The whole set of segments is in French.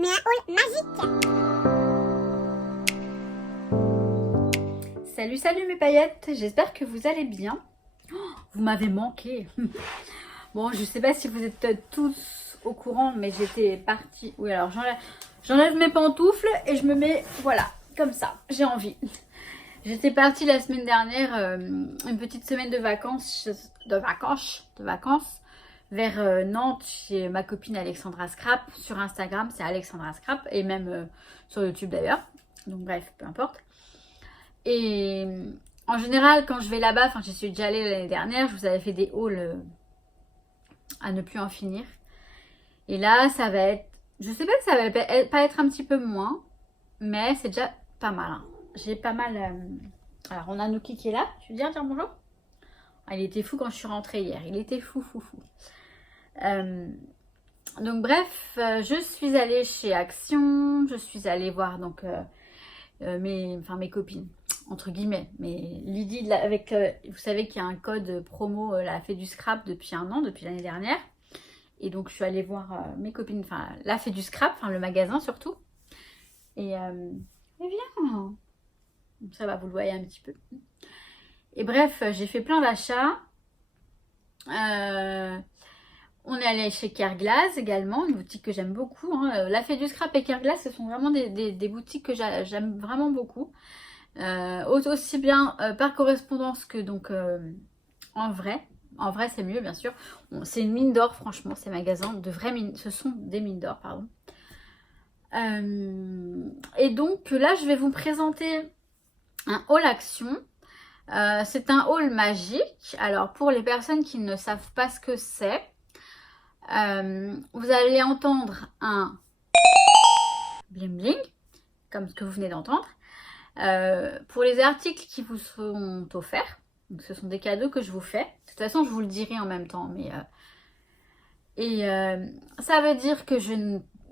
mais un haul magique. Salut, salut mes paillettes, j'espère que vous allez bien. Oh, vous m'avez manqué. Bon, je sais pas si vous êtes tous au courant, mais j'étais partie... Oui, alors j'enlève mes pantoufles et je me mets, voilà, comme ça, j'ai envie. J'étais partie la semaine dernière, une petite semaine de vacances, vers Nantes, chez ma copine Alexandra Scrap. Sur Instagram, c'est Alexandra Scrap, et même sur YouTube d'ailleurs. Donc bref, peu importe. Et en général, quand je vais là-bas, enfin j'y suis déjà allée l'année dernière, je vous avais fait des hauls à ne plus en finir. Et là, ça va être, je sais pas que ça va pas être un petit peu moins, mais c'est déjà pas mal. Hein. J'ai pas mal... Alors, on a Noki qui est là. Tu veux dire bonjour? Ah, il était fou quand je suis rentrée hier. Il était fou. Donc, bref, je suis allée chez Action. Je suis allée voir donc mes copines, entre guillemets. Mais Lydie, avec, vous savez qu'il y a un code promo, elle a fait du scrap depuis un an, depuis l'année dernière. Et donc, je suis allée voir mes copines, enfin, la fait du scrap, enfin, le magasin surtout. Et viens! Ça va, vous le voyez un petit peu. Et bref, j'ai fait plein d'achats. On est allé chez Kerglas également, une boutique que j'aime beaucoup. Hein. La Fée du Scrap et Kerglas, ce sont vraiment des boutiques que j'aime vraiment beaucoup. Aussi bien par correspondance que donc en vrai. En vrai, c'est mieux, bien sûr. Bon, c'est une mine d'or, franchement, ces magasins. De vraies mines, ce sont des mines d'or, pardon. Et donc là, je vais vous présenter un haul action. C'est un haul magique. Alors pour les personnes qui ne savent pas ce que c'est, vous allez entendre un bling bling, comme ce que vous venez d'entendre. Pour les articles qui vous seront offerts, donc ce sont des cadeaux que je vous fais. De toute façon, je vous le dirai en même temps. Mais ça veut dire que je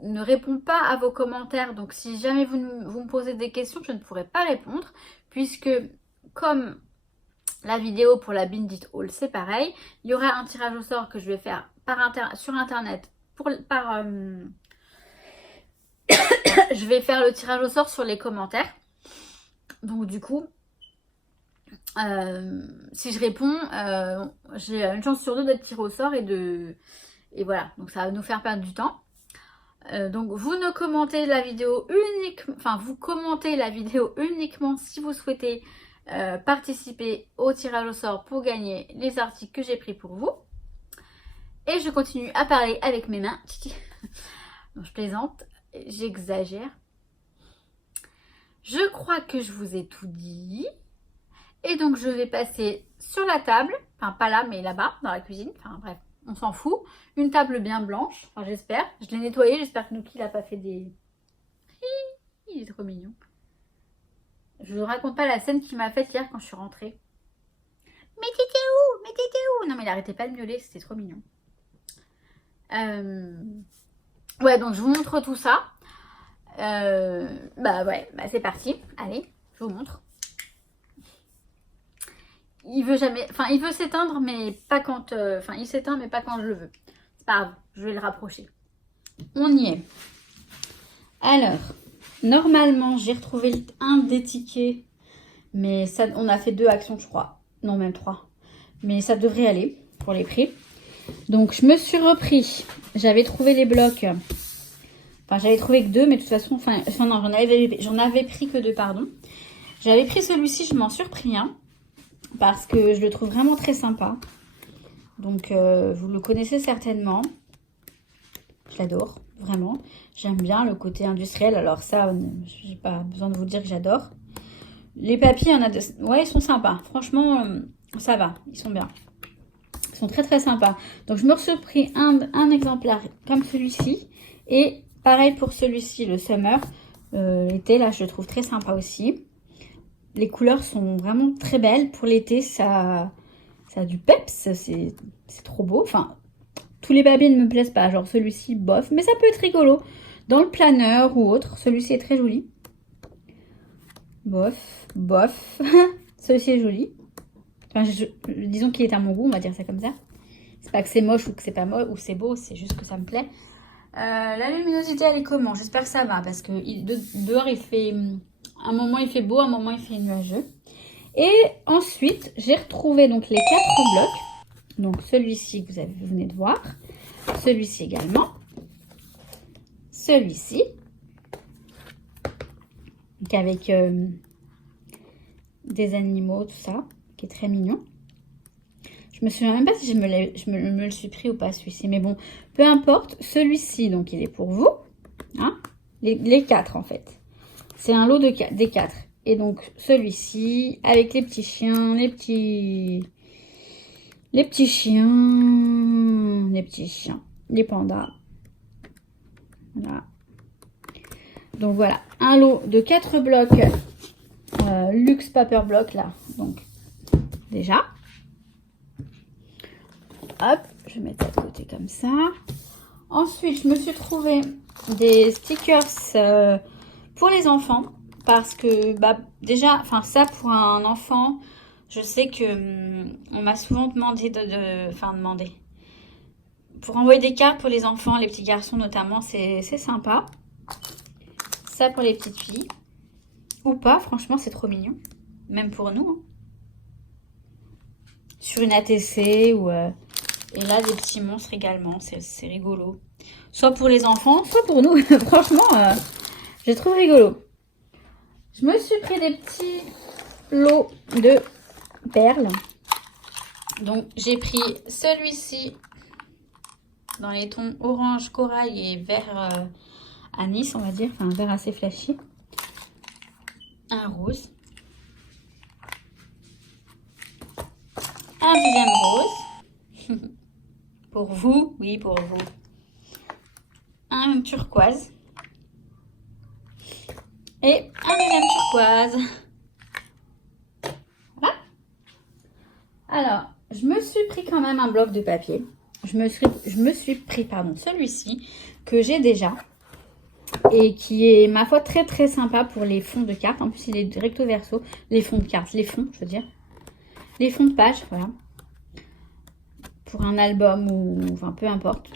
ne réponds pas à vos commentaires. Donc si jamais vous me posez des questions, je ne pourrai pas répondre. Puisque comme la vidéo pour la Bindit Haul, c'est pareil. Il y aura un tirage au sort que je vais faire sur internet. Je vais faire le tirage au sort sur les commentaires. Donc du coup, si je réponds, j'ai une chance sur deux d'être tiré au sort et voilà. Donc ça va nous faire perdre du temps. Donc vous ne commentez la vidéo uniquement, enfin vous commentez la vidéo uniquement si vous souhaitez participer au tirage au sort pour gagner les articles que j'ai pris pour vous. Et je continue à parler avec mes mains. Non, je plaisante, j'exagère. Je crois que je vous ai tout dit. Et donc je vais passer sur la table, enfin pas là mais là-bas dans la cuisine, enfin bref, on s'en fout. Une table bien blanche, enfin j'espère. Je l'ai nettoyée, j'espère que Nuki n'a pas fait des... Il est trop mignon. Je ne vous raconte pas la scène qu'il m'a faite hier quand je suis rentrée. Mais t'étais où? Mais t'étais où? Non mais il arrêtait pas de miauler, c'était trop mignon. Ouais, donc je vous montre tout ça. C'est parti. Allez, je vous montre. Il veut jamais... Enfin, il veut s'éteindre, mais pas quand... il s'éteint, mais pas quand je le veux. C'est pas grave, je vais le rapprocher. On y est. Alors, normalement, j'ai retrouvé un des tickets. Mais ça, on a fait 2 actions, je crois. Non, même 3. Mais ça devrait aller pour les prix. Donc, je me suis repris. J'avais trouvé les blocs. Enfin, j'avais trouvé que 2, mais de toute façon... non, j'en avais pris que 2, pardon. J'avais pris celui-ci, je m'en suis repris un. Parce que je le trouve vraiment très sympa. Donc, vous le connaissez certainement. Je l'adore, vraiment. J'aime bien le côté industriel. Alors ça, j'ai pas besoin de vous dire que j'adore. Les papiers, ouais, ils sont sympas. Franchement, ça va. Ils sont bien. Ils sont très, très sympas. Donc, je me suis pris un exemplaire comme celui-ci. Et pareil pour celui-ci, le Summer. L'été, là, je le trouve très sympa aussi. Les couleurs sont vraiment très belles. Pour l'été, ça a du peps. C'est trop beau. Enfin, tous les papiers ne me plaisent pas. Genre celui-ci, bof. Mais ça peut être rigolo. Dans le planeur ou autre. Celui-ci est très joli. Bof. Celui-ci est joli. Enfin, disons qu'il est à mon goût. On va dire ça comme ça. C'est pas que c'est moche ou que c'est pas moche ou c'est beau. C'est juste que ça me plaît. La luminosité, elle est comment? J'espère que ça va parce que dehors, il fait... Un moment, il fait beau, un moment, il fait nuageux. Et ensuite, j'ai retrouvé donc les 4 blocs. Donc, celui-ci que vous venez de voir. Celui-ci également. Celui-ci. Donc, avec des animaux, tout ça. Qui est très mignon. Je me souviens même pas si je me le suis pris ou pas, celui-ci. Mais bon, peu importe. Celui-ci, donc, il est pour vous. Hein, les 4, en fait. C'est un lot des 4. Et donc, celui-ci, avec les petits chiens, les petits chiens, les pandas. Voilà. Donc, voilà. Un lot de 4 blocs luxe paper block, là. Donc, déjà. Hop, je vais mettre ça de côté comme ça. Ensuite, je me suis trouvé des stickers pour les enfants. Parce que, déjà, enfin, ça, pour un enfant, je sais que on m'a souvent demandé demander. Pour envoyer des cartes pour les enfants, les petits garçons notamment, c'est sympa. Ça pour les petites filles. Ou pas, franchement, c'est trop mignon. Même pour nous. Hein. Sur une ATC ou... et là, des petits monstres également. C'est rigolo. Soit pour les enfants, soit pour nous. Franchement, je trouve rigolo. Je me suis pris des petits lots de perles. Donc, j'ai pris celui-ci dans les tons orange, corail et vert anis, on va dire. Enfin, un vert assez flashy. Un rose. Un deuxième rose. Pour vous, oui, pour vous. Un turquoise. Et un deuxième turquoise. Voilà. Alors, je me suis pris quand même un bloc de papier. Je me suis pris, pardon, celui-ci que j'ai déjà. Et qui est, ma foi, très très sympa pour les fonds de cartes. En plus, il est recto verso. Les fonds de cartes, les fonds, je veux dire. Les fonds de page, voilà. Pour un album ou... Enfin, peu importe.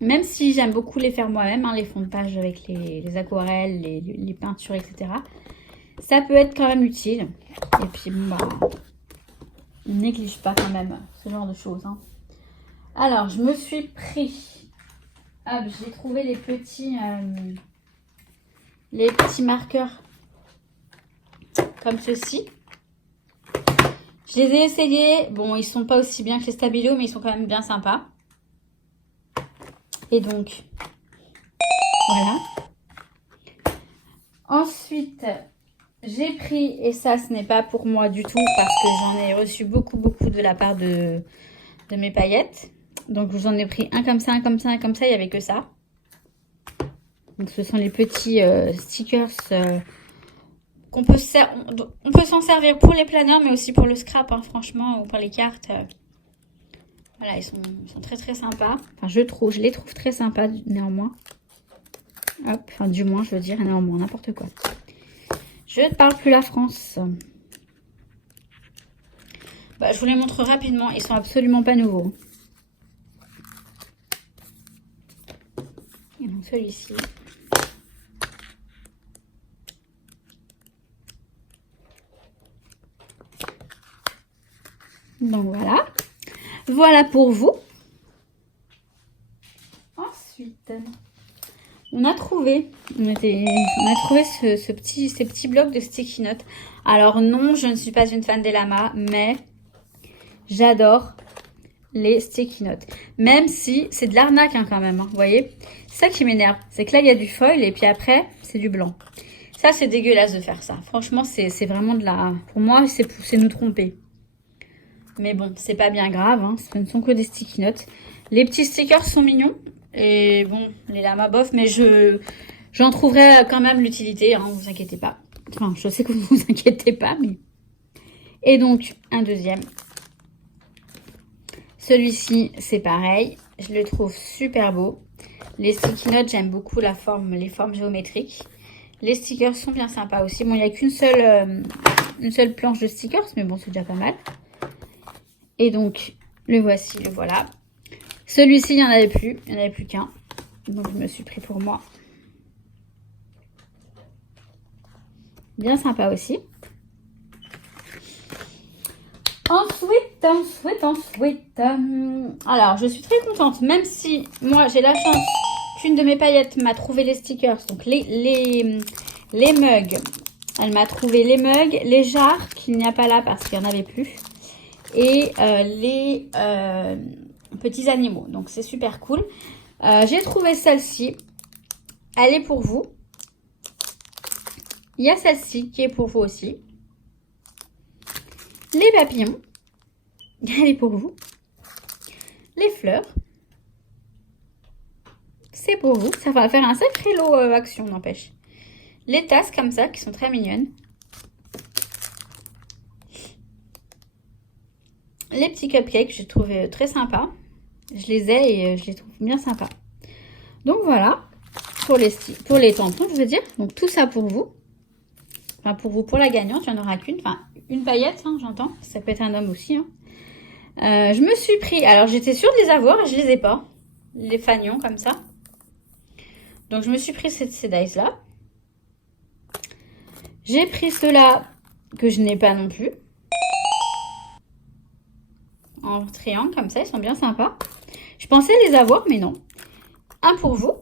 Même si j'aime beaucoup les faire moi-même, hein, les fonds de page avec les aquarelles, les peintures, etc. Ça peut être quand même utile. Et puis, bon, on ne néglige pas quand même ce genre de choses. Hein. Alors, je me suis pris... Hop, j'ai trouvé les petits marqueurs comme ceci. Je les ai essayés. Bon, ils sont pas aussi bien que les Stabilo, mais ils sont quand même bien sympas. Et donc, voilà. Ensuite, j'ai pris, et ça, ce n'est pas pour moi du tout, parce que j'en ai reçu beaucoup de la part de mes paillettes. Donc, j'en ai pris un comme ça, un comme ça, un comme ça, il n'y avait que ça. Donc, ce sont les petits stickers qu'on peut on peut s'en servir pour les planeurs, mais aussi pour le scrap, hein, franchement, ou pour les cartes. Voilà, ils sont très très sympas. Enfin, je les trouve très sympas, néanmoins. Hop, enfin, du moins, je veux dire, néanmoins, n'importe quoi. Je ne parle plus la France. Je vous les montre rapidement. Ils sont absolument pas nouveaux. Et donc, celui-ci. Donc, voilà. Voilà pour vous. Ensuite, on a trouvé ces petits blocs de sticky notes. Alors non, je ne suis pas une fan des lamas, mais j'adore les sticky notes. Même si c'est de l'arnaque hein, quand même, hein, vous voyez. C'est ça qui m'énerve, c'est que là il y a du foil et puis après c'est du blanc. Ça c'est dégueulasse de faire ça. Franchement c'est vraiment de la... Pour moi c'est nous tromper. Mais bon, c'est pas bien grave, hein, ce ne sont que des sticky notes. Les petits stickers sont mignons. Et bon, les lamas bof, mais j'en trouverai quand même l'utilité, hein, vous inquiétez pas. Enfin, je sais que vous vous inquiétez pas, mais... Et donc, un deuxième. Celui-ci, c'est pareil. Je le trouve super beau. Les sticky notes, j'aime beaucoup les formes géométriques. Les stickers sont bien sympas aussi. Bon, il n'y a qu'une seule planche de stickers, mais bon, c'est déjà pas mal. Et donc, le voici, le voilà. Celui-ci, il n'y en avait plus. Il n'y en avait plus qu'un. Donc je me suis pris pour moi. Bien sympa aussi. Ensuite, alors je suis très contente, même si moi j'ai la chance qu'une de mes paillettes m'a trouvé les stickers, donc les mugs. Elle m'a trouvé les mugs, les jarres qu'il n'y a pas là parce qu'il n'y en avait plus, et les petits animaux. Donc c'est super cool. J'ai trouvé celle-ci. Elle est pour vous. Il y a celle-ci qui est pour vous aussi. Les papillons. Elle est pour vous. Les fleurs. C'est pour vous. Ça va faire un sacré lot action, n'empêche. Les tasses comme ça, qui sont très mignonnes. Les petits cupcakes, j'ai trouvé très sympa. Je les ai et je les trouve bien sympas. Donc voilà, pour les tampons, je veux dire. Donc tout ça pour vous. Enfin pour vous, pour la gagnante, il n'y en aura qu'une. Enfin, une paillette, hein, j'entends. Ça peut être un homme aussi. Hein. Je me suis pris... Alors j'étais sûre de les avoir et je les ai pas. Les fagnons comme ça. Donc je me suis pris ces dice là. J'ai pris ceux-là que je n'ai pas non plus. En triangle comme ça, ils sont bien sympas. Je pensais les avoir, mais non. Un pour vous.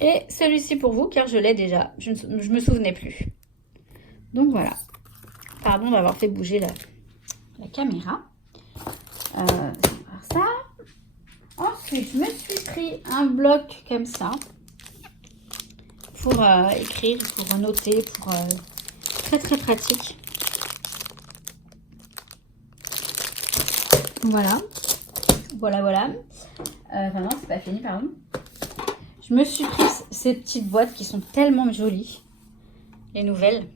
Et celui-ci pour vous, car je l'ai déjà. Je me souvenais plus. Donc voilà. Pardon d'avoir fait bouger la caméra. Ça. Ensuite, je me suis pris un bloc comme ça. Pour écrire, pour noter, pour très très pratique. Voilà. Voilà. Enfin non, c'est pas fini, pardon. Je me suis pris ces petites boîtes qui sont tellement jolies. Les nouvelles.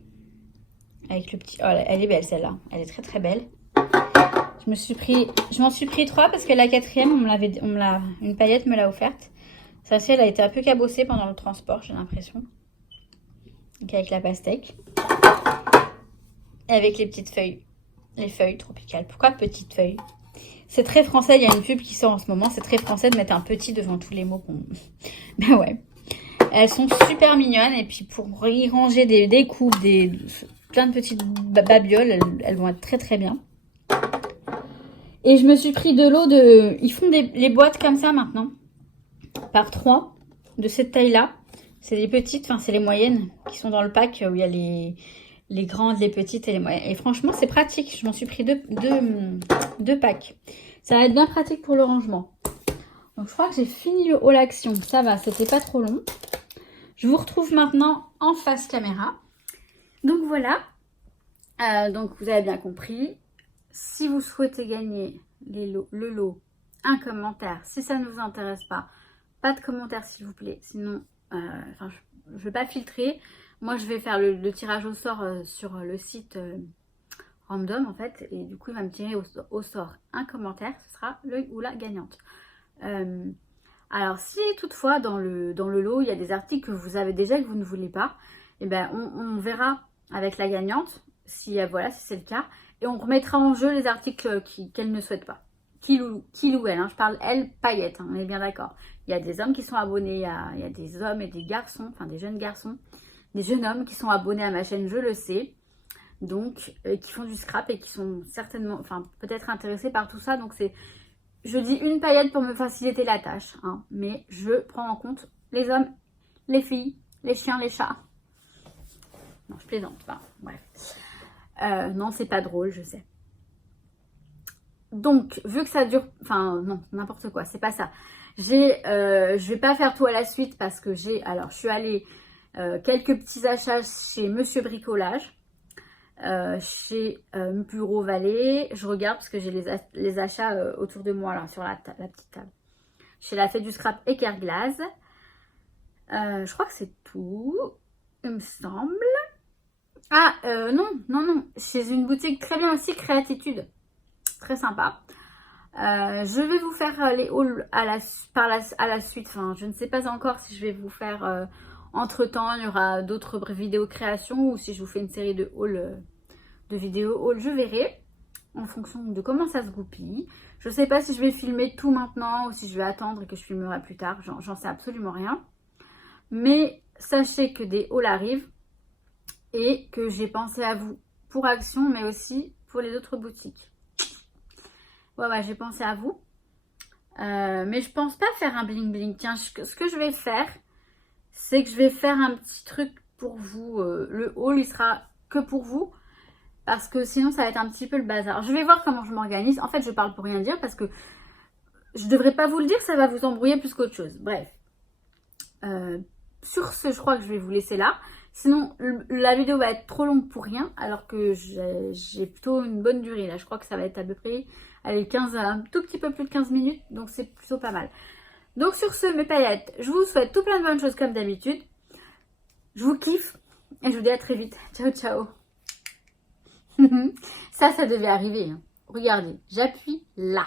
Avec le petit... Oh, elle est belle celle-là. Elle est très très belle. Je m'en suis pris 3 parce que la 4e, une paillette me l'a offerte. Celle-ci, elle a été un peu cabossée pendant le transport, j'ai l'impression. Donc avec la pastèque. Et avec les petites feuilles. Les feuilles tropicales. Pourquoi petites feuilles? C'est très français, il y a une pub qui sort en ce moment. C'est très français de mettre un petit devant tous les mots qu'on... Ben ouais. Elles sont super mignonnes. Et puis pour y ranger des coupes, plein de petites babioles, elles vont être très très bien. Et je me suis pris de l'eau de... Ils font les boîtes comme ça maintenant. Par 3 de cette taille-là. C'est les petites, enfin c'est les moyennes qui sont dans le pack où il y a les grandes, les petites et les moyennes. Et franchement, c'est pratique. Je m'en suis pris deux packs. Ça va être bien pratique pour le rangement. Donc je crois que j'ai fini le haul action. Ça va, c'était pas trop long. Je vous retrouve maintenant en face caméra. Donc voilà. Donc vous avez bien compris. Si vous souhaitez gagner le lot, un commentaire. Si ça ne vous intéresse pas, pas de commentaire s'il vous plaît. Sinon, je ne vais pas filtrer. Moi, je vais faire le tirage au sort sur le site random en fait. Et du coup, il va me tirer au sort un commentaire. Ce sera le ou la gagnante. Alors, si toutefois dans le lot, il y a des articles que vous avez déjà et que vous ne voulez pas, eh ben, on verra avec la gagnante si c'est le cas. Et on remettra en jeu les articles qu'elle ne souhaite pas. Qu'il ou elle, hein. Je parle elle, paillette, hein, on est bien d'accord. Il y a des hommes qui sont abonnés, il y a des hommes et des garçons, enfin des jeunes garçons, des jeunes hommes qui sont abonnés à ma chaîne, je le sais. Donc, qui font du scrap et qui sont certainement, enfin peut-être intéressés par tout ça. Donc je dis une paillette pour me faciliter la tâche, hein, mais je prends en compte les hommes, les filles, les chiens, les chats. Non, je plaisante, enfin, bref. Non, c'est pas drôle, je sais. Donc, vu que ça dure... Enfin, non, n'importe quoi, c'est pas ça. Je vais pas faire tout à la suite parce que alors, je suis allée quelques petits achats chez Monsieur Bricolage, chez Bureau Vallée. Je regarde parce que j'ai les achats autour de moi, là, sur la petite table. Chez la Fête du Scrap et Kerglass. Je crois que c'est tout, il me semble. Ah, non. Chez une boutique très bien aussi, Créatitude. Très sympa. Je vais vous faire les hauls à la suite. Enfin, je ne sais pas encore si je vais vous faire entre temps. Il y aura d'autres vidéos création ou si je vous fais une série de hauls, de vidéos hauls. Je verrai en fonction de comment ça se goupille. Je sais pas si je vais filmer tout maintenant ou si je vais attendre et que je filmerai plus tard. J'en sais absolument rien. Mais sachez que des hauls arrivent et que j'ai pensé à vous pour Action, mais aussi pour les autres boutiques. Ouais, j'ai pensé à vous. Mais je pense pas faire un bling bling. Tiens, ce que je vais faire, c'est que je vais faire un petit truc pour vous. Le haul, il sera que pour vous. Parce que sinon, ça va être un petit peu le bazar. Je vais voir comment je m'organise. En fait, je parle pour rien dire parce que je devrais pas vous le dire. Ça va vous embrouiller plus qu'autre chose. Bref. Sur ce, je crois que je vais vous laisser là. Sinon, la vidéo va être trop longue pour rien. Alors que j'ai plutôt une bonne durée. Là, je crois que ça va être à peu près... Allez, un tout petit peu plus de 15 minutes. Donc, c'est plutôt pas mal. Donc, sur ce, mes paillettes, je vous souhaite tout plein de bonnes choses comme d'habitude. Je vous kiffe. Et je vous dis à très vite. Ciao, ciao. Ça devait arriver. Hein. Regardez, j'appuie là.